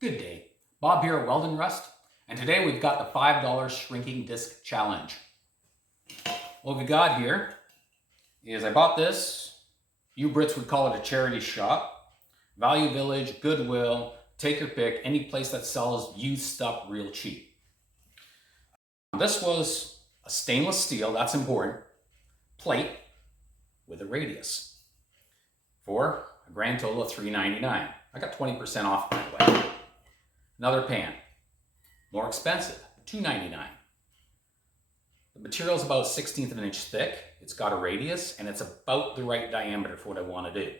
Good day. Bob here at Weldnrust, and today we've got the $5 shrinking disc challenge. What we got here is I bought this. You Brits would call it a charity shop. Value Village, Goodwill, take your pick, any place that sells used stuff real cheap. This was a stainless steel, that's important, plate with a radius for a grand total of $3.99. I got 20% off, by the way. Another pan, more expensive, $2.99. The material is about 1/16 of an inch thick. It's got a radius and it's about the right diameter for what I want to do.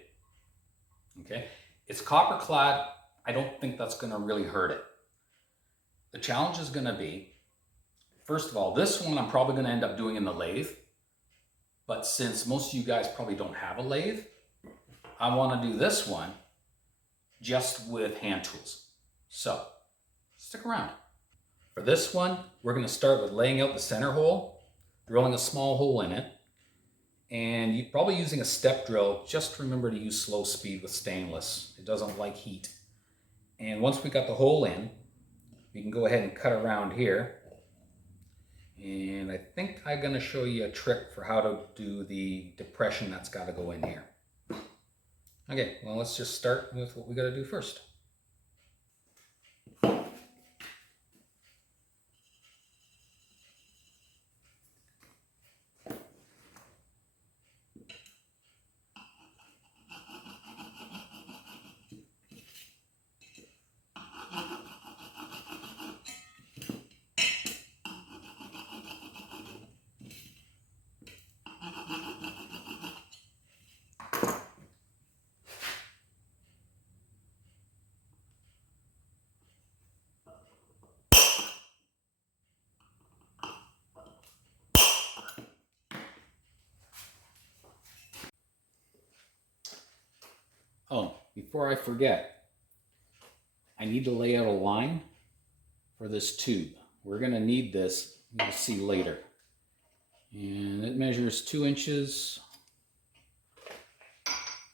Okay, it's copper clad. I don't think that's going to really hurt it. The challenge is going to be, first of all, this one I'm probably going to end up doing in the lathe. But since most of you guys probably don't have a lathe, I want to do this one just with hand tools. So, stick around. For this one, we're going to start with laying out the center hole, drilling a small hole in it, and you're probably using a step drill. Just remember to use slow speed with stainless. It doesn't like heat. And once we got the hole in, we can go ahead and cut around here. And I think I'm going to show you a trick for how to do the depression that's got to go in here. Okay, well, let's just start with what we got to do first. Oh, before I forget, I need to lay out a line for this tube. We're going to need this, you'll see later. And it measures 2 inches.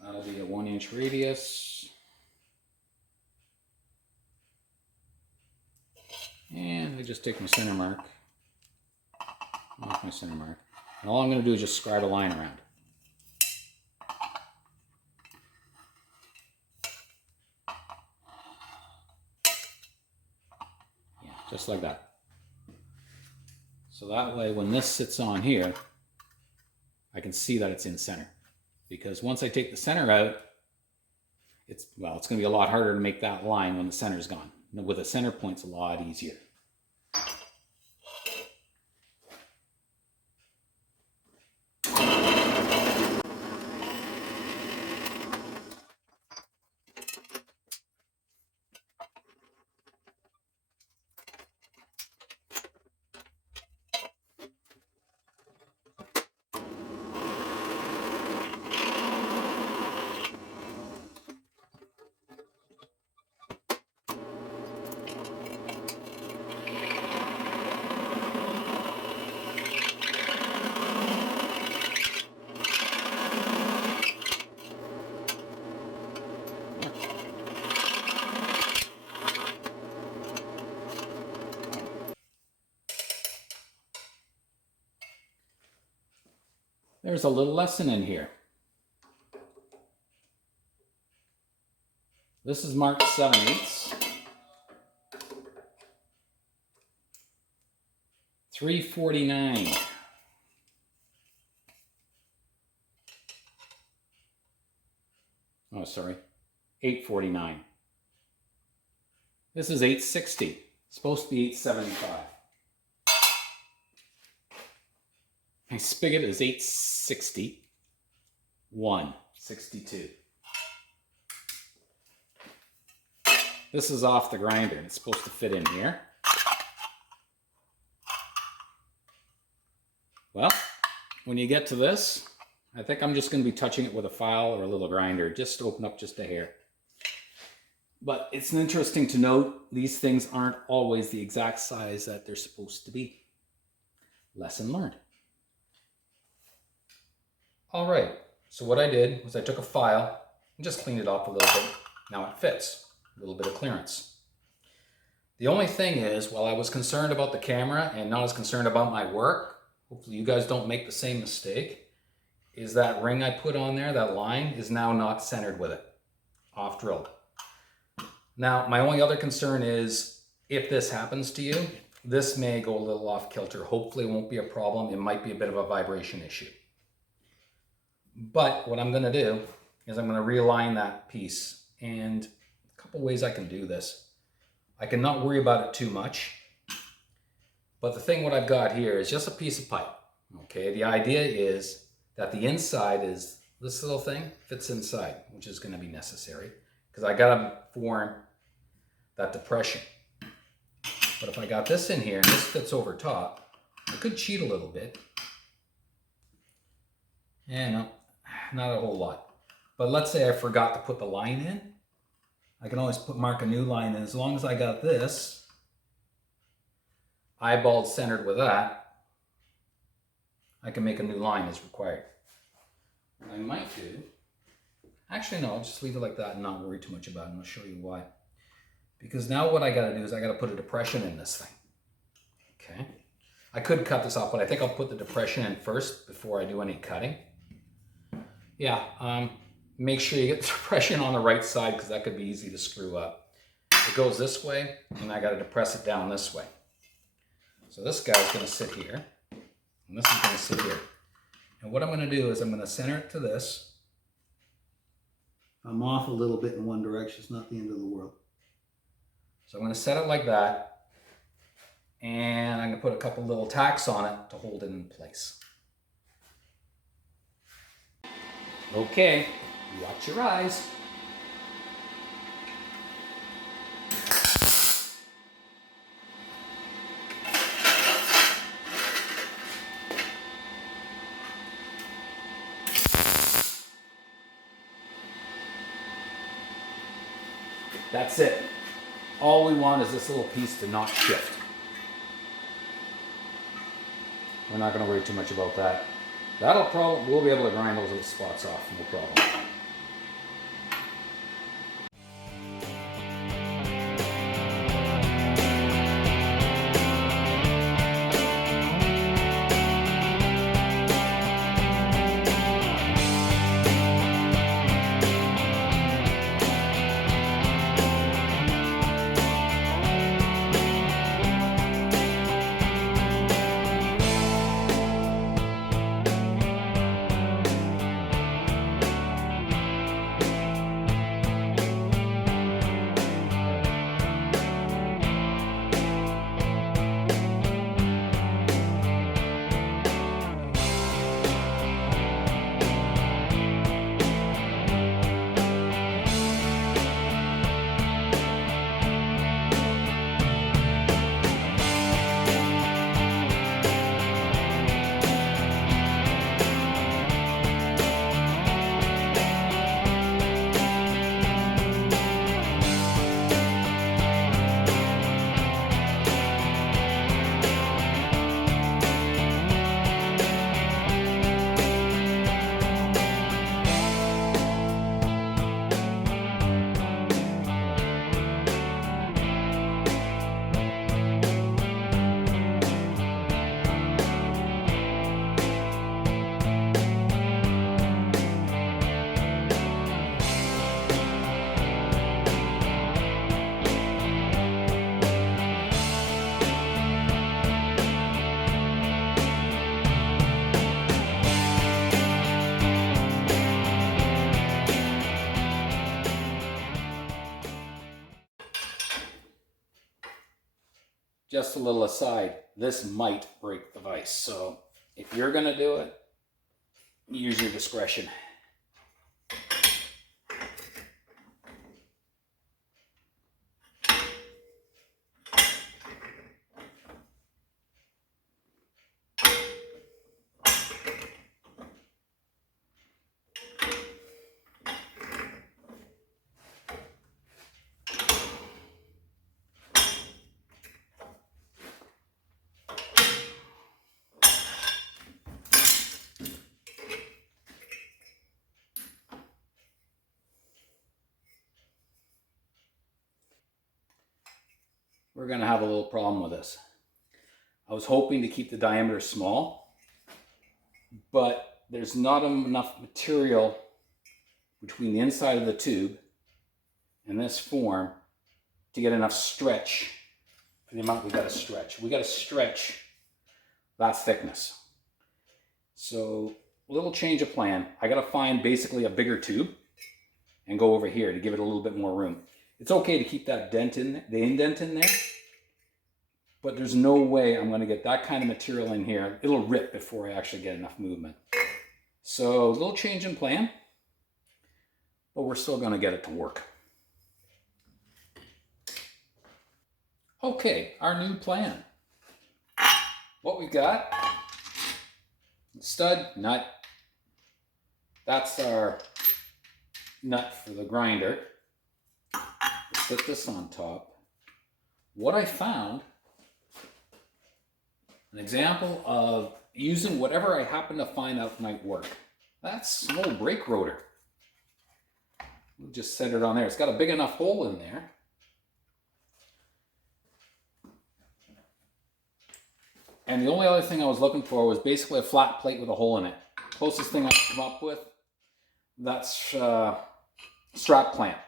That'll be a 1-inch radius. And I just take my center mark, off my center mark. And all I'm going to do is just scribe a line around. Just like that. So that way when this sits on here, I can see that it's in center. Because once I take the center out, it's going to be a lot harder to make that line when the center's gone. With a center point, it's a lot easier. There's a little lesson in here. This is marked 7/8. 349. Oh, sorry. 849. This is 860. It's supposed to be 875. My spigot is 860. 162. This is off the grinder and it's supposed to fit in here. Well, when you get to this, I think I'm just going to be touching it with a file or a little grinder just to open up just a hair. But it's interesting to note these things aren't always the exact size that they're supposed to be. Lesson learned. All right, so what I did was I took a file and just cleaned it off a little bit. Now it fits, a little bit of clearance. The only thing is, while I was concerned about the camera and not as concerned about my work, hopefully you guys don't make the same mistake, is that ring I put on there, that line, is now not centered with it, off drilled. Now, my only other concern is if this happens to you, this may go a little off kilter. Hopefully it won't be a problem. It might be a bit of a vibration issue. But what I'm gonna do is I'm gonna realign that piece. And a couple ways I can do this. I can not worry about it too much. But the thing what I've got here is just a piece of pipe. Okay, the idea is that the inside is this little thing fits inside, which is gonna be necessary because I gotta form that depression. But if I got this in here and this fits over top, I could cheat a little bit. Yeah, no, not a whole lot. But let's say I forgot to put the line in. I can always mark a new line in. As long as I got this eyeballed centered with that, I can make a new line as required. What I might do, actually no, I'll just leave it like that and not worry too much about it, and I'll show you why. Because now what I gotta do is I gotta put a depression in this thing, okay? I could cut this off, but I think I'll put the depression in first before I do any cutting. Yeah, make sure you get the depression on the right side because that could be easy to screw up. It goes this way, and I gotta depress it down this way. So this guy's gonna sit here, and this is gonna sit here. And what I'm gonna do is I'm gonna center it to this. I'm off a little bit in one direction, it's not the end of the world. So I'm gonna set it like that, and I'm gonna put a couple little tacks on it to hold it in place. Okay, watch your eyes. That's it. All we want is this little piece to not shift. We're not going to worry too much about that. We'll be able to grind those little spots off, no problem. Just a little aside, this might break the vise. So if you're going to do it, use your discretion. we're going to have a little problem with this. I was hoping to keep the diameter small, but there's not enough material between the inside of the tube and this form to get enough stretch for the amount we got to stretch. We got to stretch that thickness. So a little change of plan. I got to find basically a bigger tube and go over here to give it a little bit more room. It's okay to keep that dent in, the indent in there, but there's no way I'm going to get that kind of material in here. It'll rip before I actually get enough movement. So a little change in plan, but we're still going to get it to work. Okay, our new plan. What we got, stud, nut. That's our nut for the grinder. Put this on top. What I found, an example of using whatever I happen to find out might work. That's an old brake rotor. We'll just set it on there. It's got a big enough hole in there. And the only other thing I was looking for was basically a flat plate with a hole in it. Closest thing I could come up with, that's strap clamp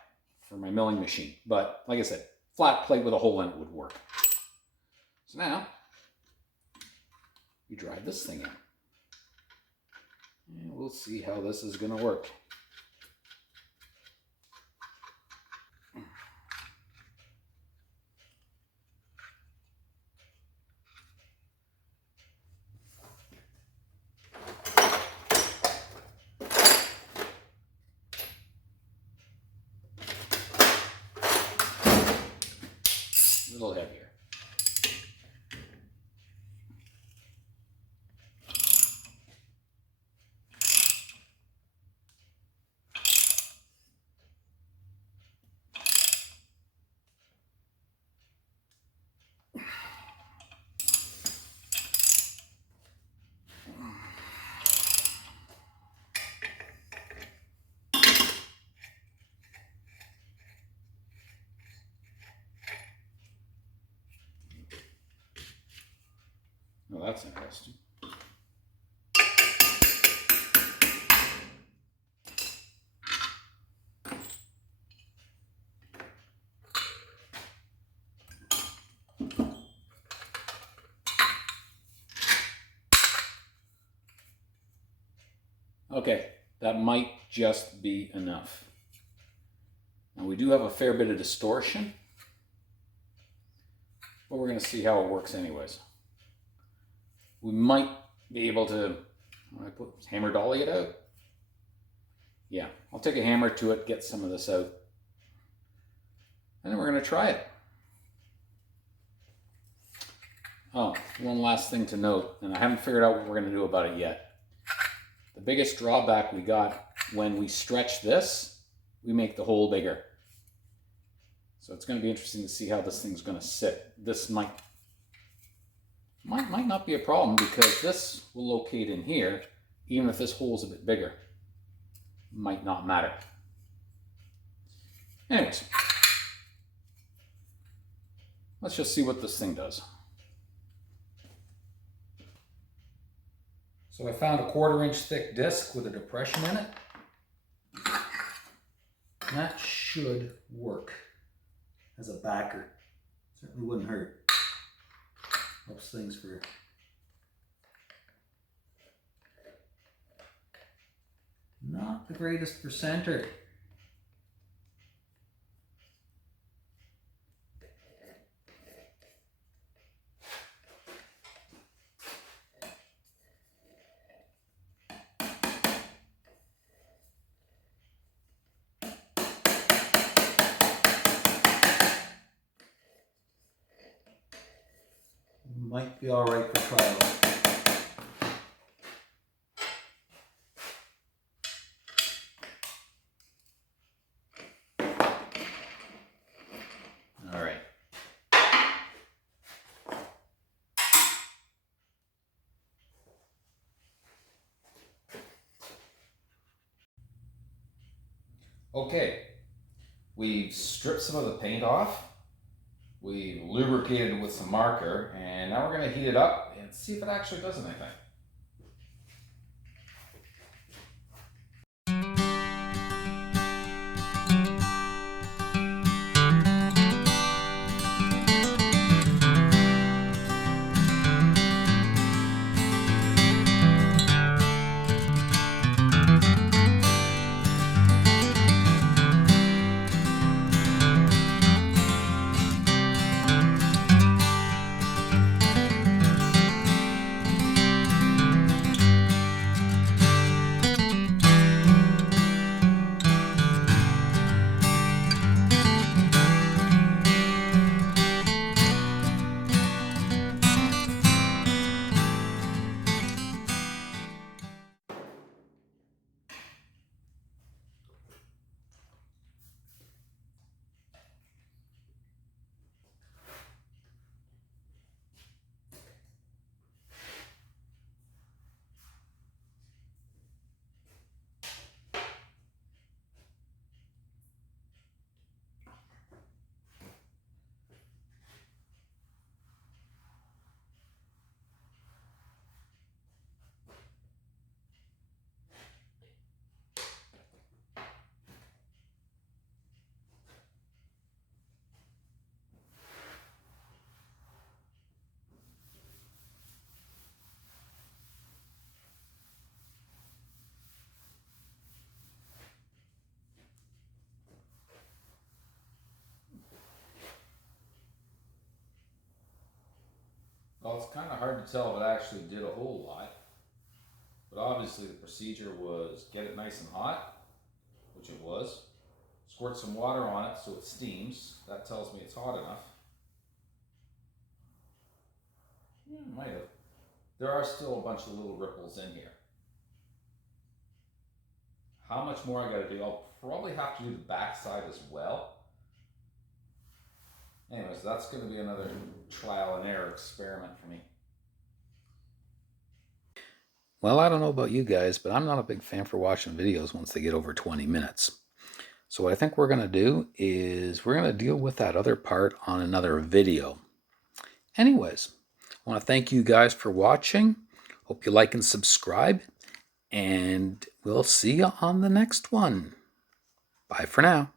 for my milling machine. But like I said, flat plate with a hole in it would work. So now, we drive this thing in. And we'll see how this is going to work. A little heavier. Oh, that's interesting. Okay, that might just be enough. Now we do have a fair bit of distortion, but we're going to see how it works anyways. We might be able to, I put hammer dolly it out. Yeah, I'll take a hammer to it, get some of this out. And then we're going to try it. Oh, one last thing to note, and I haven't figured out what we're going to do about it yet. The biggest drawback we got when we stretch this, we make the hole bigger. So it's going to be interesting to see how this thing's going to sit. This might not be a problem because this will locate in here, even if this hole's a bit bigger. Might not matter. Anyways, let's just see what this thing does. So I found a 1/4 inch thick disc with a depression in it. That should work as a backer. Certainly wouldn't hurt. Helps things for not the greatest for center. Might be all right for trial. All right. Okay, we've stripped some of the paint off. We lubricated it with some marker, and now we're going to heat it up and see if it actually does anything. Well, it's kind of hard to tell if it actually did a whole lot, but obviously the procedure was get it nice and hot, which it was, squirt some water on it so it steams. That tells me it's hot enough. Yeah, it might have. There are still a bunch of little ripples in here. How much more I gotta do? I'll probably have to do the back side as well. Anyways, that's gonna be another trial and error experiment for me. Well, I don't know about you guys, but I'm not a big fan for watching videos once they get over 20 minutes. So what I think we're going to do is we're going to deal with that other part on another video. Anyways, I want to thank you guys for watching. Hope you like and subscribe, and we'll see you on the next one. Bye for now.